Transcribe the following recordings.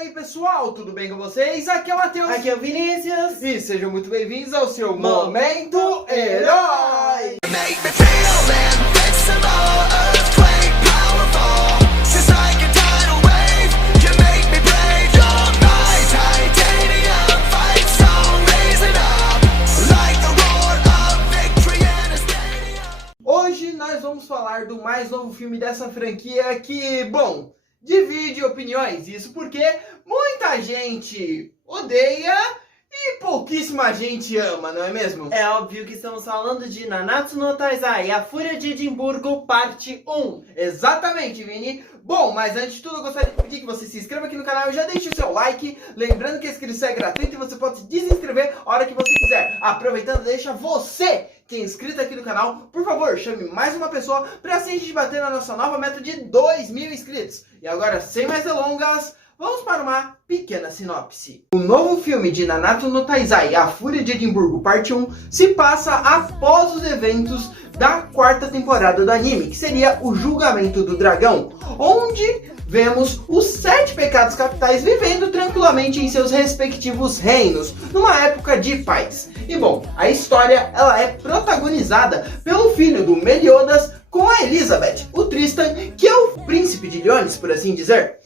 aí pessoal, tudo bem com vocês? Aqui é o Matheus. Aqui é o Vinícius. E sejam muito bem-vindos ao seu Momento Herói. Hoje nós vamos falar do mais novo filme dessa franquia que, bom, divide opiniões. Isso porque muita gente odeia e pouquíssima gente ama, não é mesmo? É óbvio que estamos falando de Nanatsu no Taizai, A Fúria de Edimburgo, parte 1. Exatamente, Vini. Bom, mas antes de tudo eu gostaria de pedir que você se inscreva aqui no canal e já deixe o seu like. Lembrando que a inscrição é gratuita e você pode se desinscrever a hora que você quiser. Aproveitando, deixa você que é inscrito aqui no canal, por favor, chame mais uma pessoa para assim a gente bater na nossa nova meta de 2.000 inscritos. E agora, sem mais delongas, vamos para uma pequena sinopse. O novo filme de Nanatsu no Taizai, A Fúria de Edimburgo, parte 1, se passa após os eventos da quarta temporada do anime, que seria o Julgamento do Dragão, onde vemos os 7 pecados capitais vivendo tranquilamente em seus respectivos reinos, numa época de paz. E bom, a história ela é protagonizada pelo filho do Meliodas com a Elizabeth, o Tristan, que é o príncipe de Lyones, por assim dizer.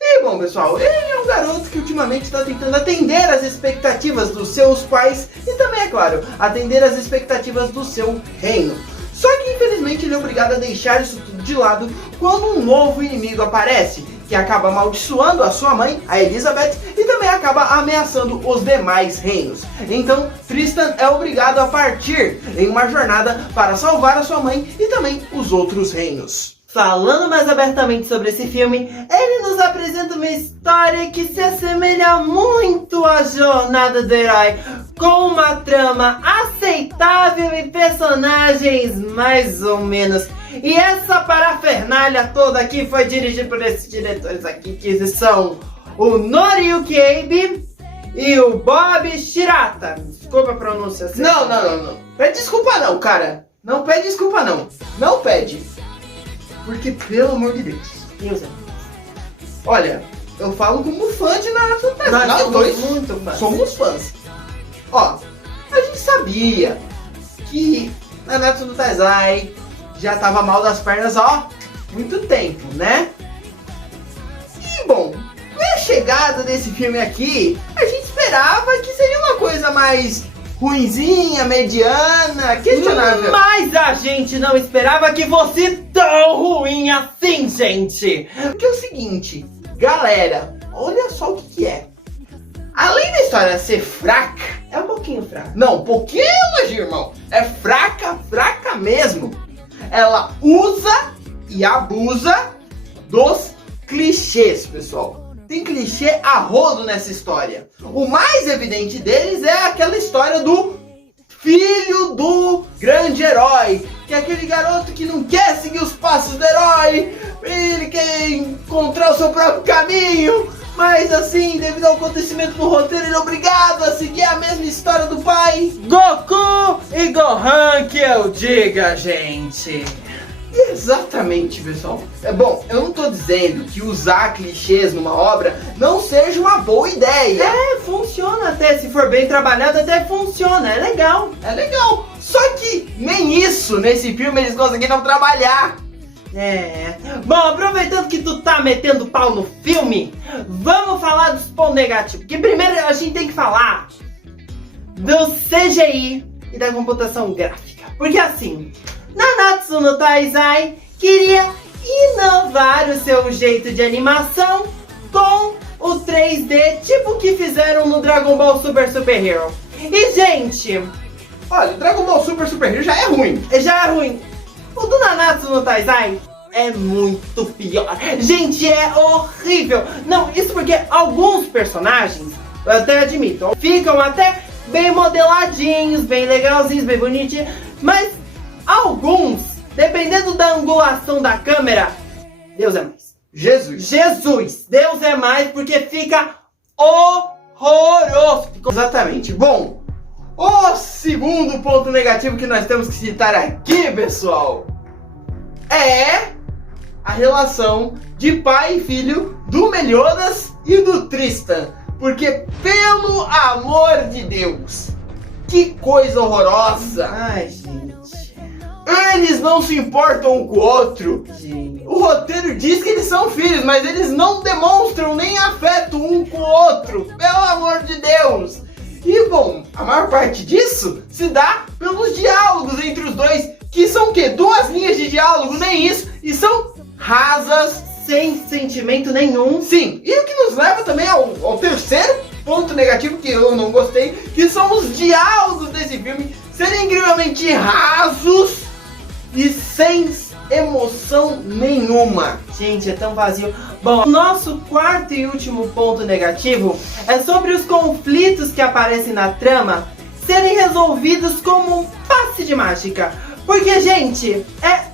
E bom pessoal, ele é um garoto que ultimamente está tentando atender às expectativas dos seus pais e também, é claro, atender às expectativas do seu reino. Só que infelizmente ele é obrigado a deixar isso tudo de lado quando um novo inimigo aparece, que acaba amaldiçoando a sua mãe, a Elizabeth, e também acaba ameaçando os demais reinos. Então Tristan é obrigado a partir em uma jornada para salvar a sua mãe e também os outros reinos. Falando mais abertamente sobre esse filme, ele nos apresenta uma história que se assemelha muito à jornada do herói, com uma trama aceitável e personagens mais ou menos. E essa parafernália toda aqui foi dirigida por esses diretores aqui, que são o Noriyuki Abe e o Bob Shirata. Desculpa a pronúncia. Não. Pede desculpa não, cara. Não pede desculpa não. Não pede. Porque, pelo amor de Deus. Olha, eu falo como fã de Nanatsu no Taizai. Nós somos muito fãs. Somos fãs. Ó, a gente sabia que Nanatsu no Taizai já tava mal das pernas, ó, muito tempo, né? E, bom, com a chegada desse filme aqui, a gente esperava que seria uma coisa mais ruinzinha, mediana, questionável. Mas a gente não esperava que fosse tão ruim assim, gente. Porque é o seguinte, galera, olha só o que é. Além da história ser fraca, É um pouquinho fraco. não, um pouquinho elogio, irmão. É fraca mesmo. Ela usa e abusa dos clichês, pessoal. Tem clichê a rodo nessa história. O mais evidente deles é aquela história do filho do grande herói, que é aquele garoto que não quer seguir os passos do herói, ele quer encontrar o seu próprio caminho, mas assim, devido ao acontecimento do roteiro, ele é obrigado a seguir a mesma história do pai. Goku e Gohan, que eu diga, gente. Exatamente, pessoal. É bom, eu não tô dizendo que usar clichês numa obra não seja uma boa ideia. É, funciona até, se for bem trabalhado até funciona, é legal. É legal. Só que nem isso nesse filme eles conseguiram trabalhar. É. Bom, aproveitando que tu tá metendo pau no filme, vamos falar dos pontos negativos. Porque primeiro a gente tem que falar do CGI e da computação gráfica. Porque assim, Nanatsu no Taizai queria inovar o seu jeito de animação com o 3D, tipo o que fizeram no Dragon Ball Super Hero. E, gente, olha, Dragon Ball Super Hero já é ruim. já é ruim. O do Nanatsu no Taizai é muito pior. Gente, é horrível. Não, isso porque alguns personagens, eu até admito, ficam até bem modeladinhos, bem legalzinhos, bem bonitinhos, mas alguns, dependendo da angulação da câmera, Deus é mais. Jesus, Deus é mais, porque fica horroroso. Exatamente. Bom, o segundo ponto negativo que nós temos que citar aqui, pessoal, é a relação de pai e filho do Meliodas e do Tristan. Porque, pelo amor de Deus, que coisa horrorosa. Ai, gente. Eles não se importam um com o outro. Gente. O roteiro diz que eles são filhos, mas eles não demonstram nem afeto um com o outro. Pelo amor de Deus. E, bom, a maior parte disso se dá pelos diálogos entre os dois, que são o quê? 2 linhas de diálogo, nem isso, e são rasas, Sem sentimento nenhum. sim. E o que nos leva também ao terceiro ponto negativo que eu não gostei, que são os diálogos desse filme serem incrivelmente rasos e sem emoção nenhuma. Gente, é tão vazio. Bom, nosso quarto e último ponto negativo é sobre os conflitos que aparecem na trama serem resolvidos como um passe de mágica. Porque, gente, é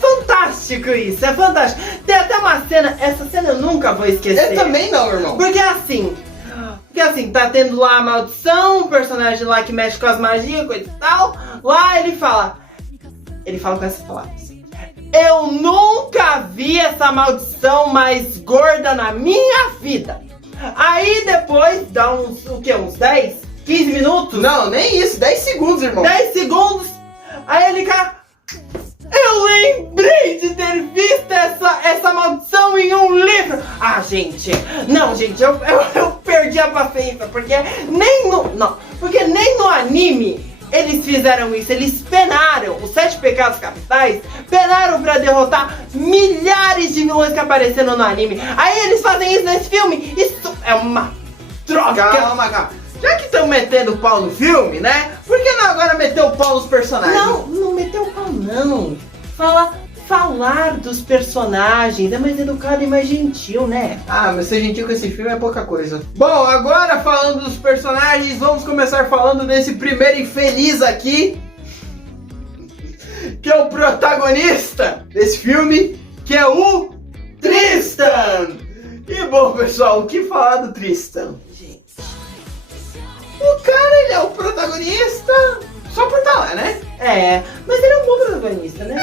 fantástico isso, é fantástico. Tem até uma cena, essa cena eu nunca vou esquecer. Eu também não, irmão. Porque assim, tá tendo lá a maldição, o personagem lá que mexe com as magias, coisa e tal. Lá ele fala com essas palavras: eu nunca vi essa maldição mais gorda na minha vida. Aí depois dá uns 10, 15 minutos? Não, nem isso, 10 segundos, irmão. 10 segundos. Aí ele, cara, eu lembrei de ter visto essa maldição em um livro. Ah, gente, não, gente, eu perdi a paciência, porque porque nem no anime eles fizeram isso. Eles penaram, os 7 pecados capitais, penaram pra derrotar milhares de vilões que apareceram no anime. Aí eles fazem isso nesse filme. Isso é uma droga. Calma. Já que estão metendo o pau no filme, né? Por que não agora meter o pau nos personagens? Não meteu o pau, não. Falar dos personagens é mais educado e mais gentil, né? Ah, mas ser gentil com esse filme é pouca coisa. Bom, agora falando dos personagens, vamos começar falando desse primeiro infeliz aqui, que é o protagonista desse filme, que é o Tristan. E bom, pessoal, o que falar do Tristan? Gente, o cara, ele é o protagonista só por estar lá, né? É, mas ele é um bom protagonista, né?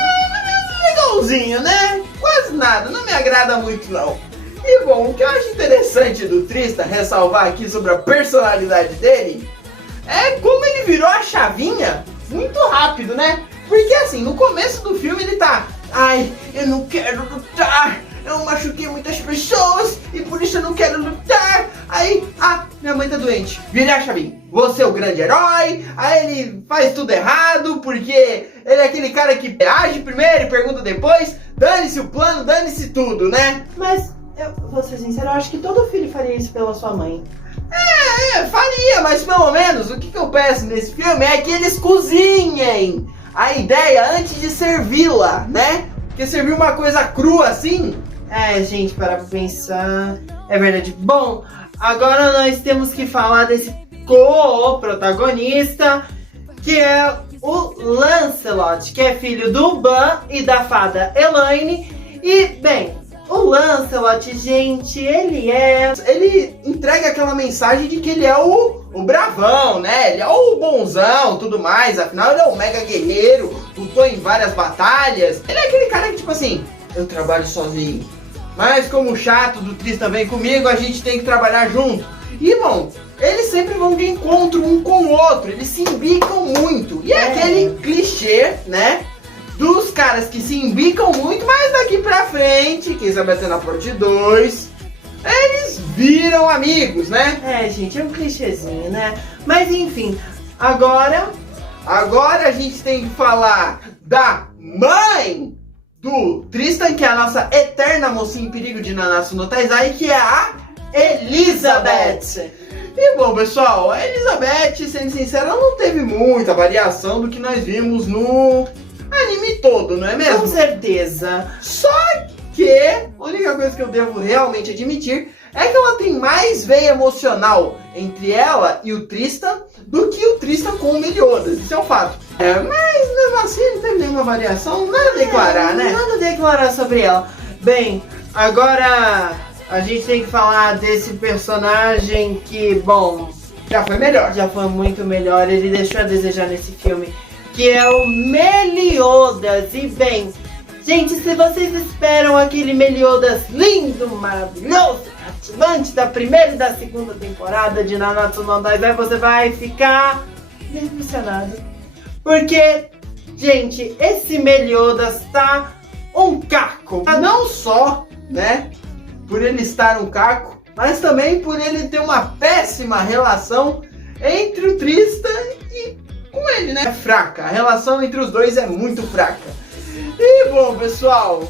Legalzinho, né? Quase nada, não me agrada muito não. E bom, o que eu acho interessante do Tristan ressalvar aqui sobre a personalidade dele é como ele virou a chavinha muito rápido, né? Porque assim, no começo do filme ele tá: ai, eu não quero lutar, eu machuquei muitas pessoas e por isso eu não quero lutar. Aí, minha mãe tá doente, vira a chavinha, você é o grande herói. Aí ele faz tudo errado, porque ele é aquele cara que age primeiro e pergunta depois. Dane-se o plano, dane-se tudo, né? Mas, eu vou ser sincero, eu acho que todo filho faria isso pela sua mãe. Faria, mas pelo menos o que eu peço nesse filme é que eles cozinhem a ideia antes de servi-la, né? Porque servir uma coisa crua assim... gente, parar pra pensar, é verdade. Bom, agora nós temos que falar desse co-protagonista, que é o Lancelot, que é filho do Ban e da fada Elaine. E, bem, o Lancelot, gente, ele entrega aquela mensagem de que ele é o bravão, né? Ele é o bonzão, tudo mais. Afinal, ele é um mega guerreiro, lutou em várias batalhas. Ele é aquele cara que, tipo assim, eu trabalho sozinho, mas como o chato do Tristan vem comigo, a gente tem que trabalhar junto. E, bom, eles sempre vão de encontro um com o outro, eles se embicam muito. E é aquele clichê, né, dos caras que se embicam muito, mas daqui pra frente, quem sabe até na parte 2, eles viram amigos, né? Gente, é um clichêzinho, né? Mas enfim, agora a gente tem que falar da mãe do Tristan, que é a nossa eterna mocinha em perigo de Nanatsu no Taizai, que é a Elizabeth. E bom, pessoal, a Elizabeth, sendo sincera, ela não teve muita variação do que nós vimos no anime todo, não é mesmo? Com certeza. Só que a única coisa que eu devo realmente admitir é que ela tem mais veia emocional entre ela e o Tristan do que o Tristan com o Meliodas. Isso é um fato. Mas mesmo assim não teve nenhuma variação, nada a declarar, né? Nada a declarar sobre ela. Bem, agora a gente tem que falar desse personagem que, bom, já foi melhor. Já foi muito melhor, ele deixou a desejar nesse filme, que é o Meliodas. E bem, gente, se vocês esperam aquele Meliodas lindo, maravilhoso, cativante da primeira e da segunda temporada de Nanatsu no Taizai, você vai ficar decepcionado. Porque, gente, esse Meliodas tá um caco. Não só, né, por ele estar um caco, mas também por ele ter uma péssima relação entre o Tristan e com ele, né? É fraca, a relação entre os dois é muito fraca. E bom, pessoal,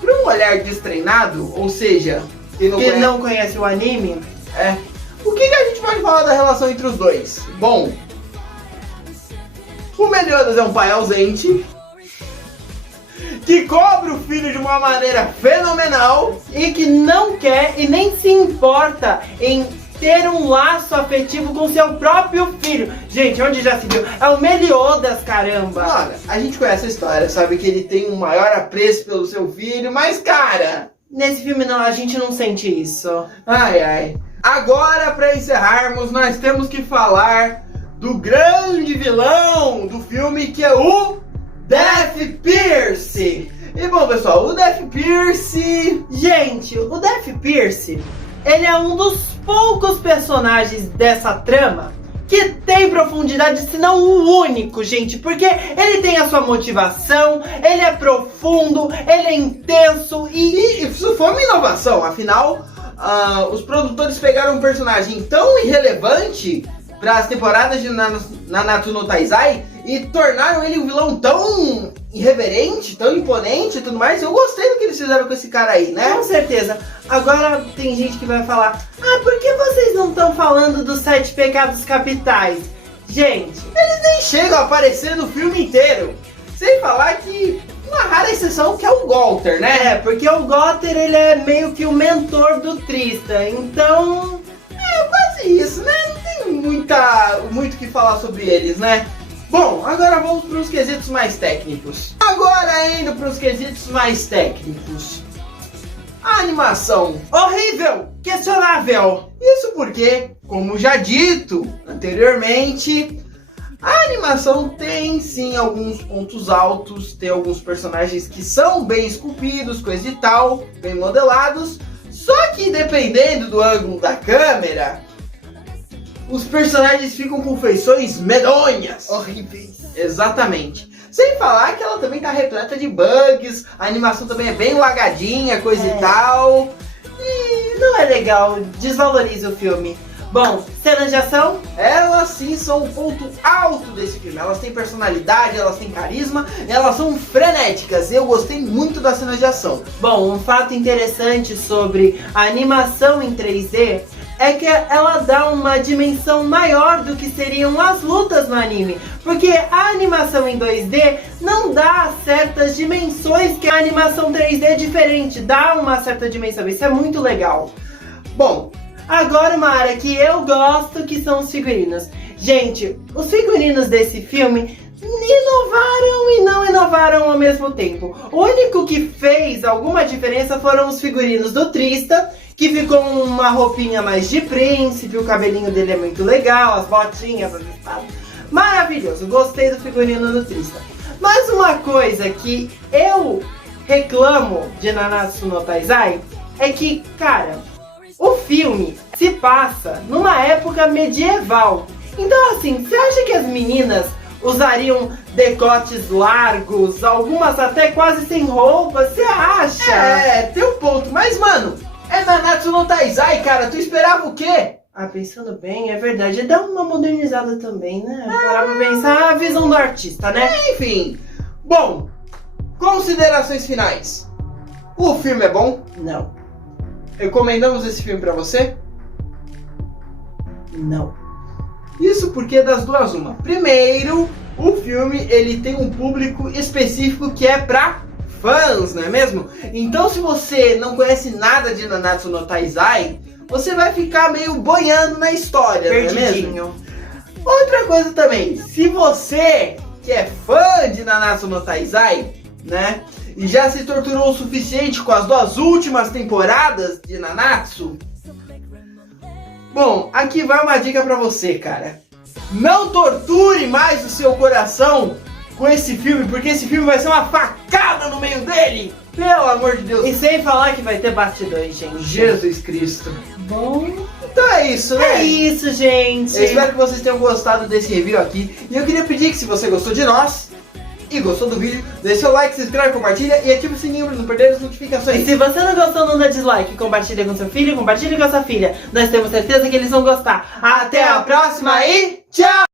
para um olhar destreinado, ou seja, que não conhece o anime, o que a gente pode falar da relação entre os dois? Bom, o Meliodas é um pai ausente, que cobra o filho de uma maneira fenomenal e que não quer e nem se importa em ter um laço afetivo com seu próprio filho. Gente, onde já se viu? É o Meliodas, caramba! Olha, a gente conhece a história, sabe que ele tem um maior apreço pelo seu filho, mas cara... Nesse filme não, a gente não sente isso. Ai, ai. Agora, para encerrarmos, nós temos que falar do grande vilão do filme, que é o Death Pierce. E bom, pessoal, o Death Pierce... Gente, o Death Pierce, ele é um dos poucos personagens dessa trama que tem profundidade, se não o único, gente. Porque ele tem a sua motivação, ele é profundo, ele é intenso e isso foi uma inovação. Afinal, os produtores pegaram um personagem tão irrelevante para as temporadas de Nanatsu no Taizai e tornaram ele um vilão tão irreverente, tão imponente e tudo mais. Eu gostei do que eles fizeram com esse cara aí, né? Com certeza. Agora tem gente que vai falar: ah, por que vocês não estão falando dos 7 pecados capitais? Gente, eles nem chegam a aparecer no filme inteiro. Sem falar que uma rara exceção que é o Golter, né? É, porque o Golter, ele é meio que o mentor do Tristan. Então... é quase isso, né? Não tem muito o que falar sobre eles, né? Bom, agora vamos para os quesitos mais técnicos. Agora indo para os quesitos mais técnicos. A animação horrível, questionável. Isso porque, como já dito anteriormente, a animação tem sim alguns pontos altos, tem alguns personagens que são bem esculpidos, coisa e tal, bem modelados. Só que dependendo do ângulo da câmera, os personagens ficam com feições medonhas. Horríveis. Exatamente. Sem falar que ela também tá repleta de bugs, a animação também é bem lagadinha, coisa e tal. E não é legal, desvaloriza o filme. Bom, cenas de ação? Elas sim são o ponto alto desse filme. Elas têm personalidade, elas têm carisma, elas são frenéticas. Eu gostei muito das cenas de ação. Bom, um fato interessante sobre a animação em 3D é que ela dá uma dimensão maior do que seriam as lutas no anime. Porque a animação em 2D não dá certas dimensões que a animação 3D é diferente. Dá uma certa dimensão, isso é muito legal. Bom, agora uma área que eu gosto, que são os figurinos. Gente, os figurinos desse filme inovaram e não inovaram ao mesmo tempo. O único que fez alguma diferença foram os figurinos do Tristan, que ficou uma roupinha mais de príncipe, o cabelinho dele é muito legal, as botinhas, as espadas. Maravilhoso, gostei do figurino do Tristan. Mas uma coisa que eu reclamo de Nanatsu no Taizai é que, cara, o filme se passa numa época medieval. Então assim, você acha que as meninas usariam decotes largos, algumas até quase sem roupa? Você acha? É, tem um ponto. Mas, mano, é Nanatsu no Taizai, cara. Tu esperava o quê? Ah, pensando bem, é verdade. Dá uma modernizada também, né? Parar pra pensar a visão do artista, né? Enfim. Bom, considerações finais. O filme é bom? Não. Recomendamos esse filme pra você? Não. Isso porque das duas uma. Primeiro, o filme ele tem um público específico que é pra fãs, não é mesmo? Então se você não conhece nada de Nanatsu no Taizai, você vai ficar meio boiando na história, perdidinho, não é mesmo? Outra coisa também, se você que é fã de Nanatsu no Taizai, né, e já se torturou o suficiente com as 2 últimas temporadas de Nanatsu, bom, aqui vai uma dica pra você, cara. Não torture mais o seu coração com esse filme, porque esse filme vai ser uma facada no meio dele. Pelo amor de Deus. E sem falar que vai ter bastidores, gente. Jesus Cristo. Bom, Então é isso, né? é isso, gente. Eu espero que vocês tenham gostado desse review aqui. E eu queria pedir que se você gostou de nós e gostou do vídeo, deixe seu like, se inscreve, compartilha e ative o sininho para não perder as notificações. E se você não gostou, não dá dislike. Compartilha com seu filho, compartilha com a sua filha. Nós temos certeza que eles vão gostar. Até a próxima e tchau!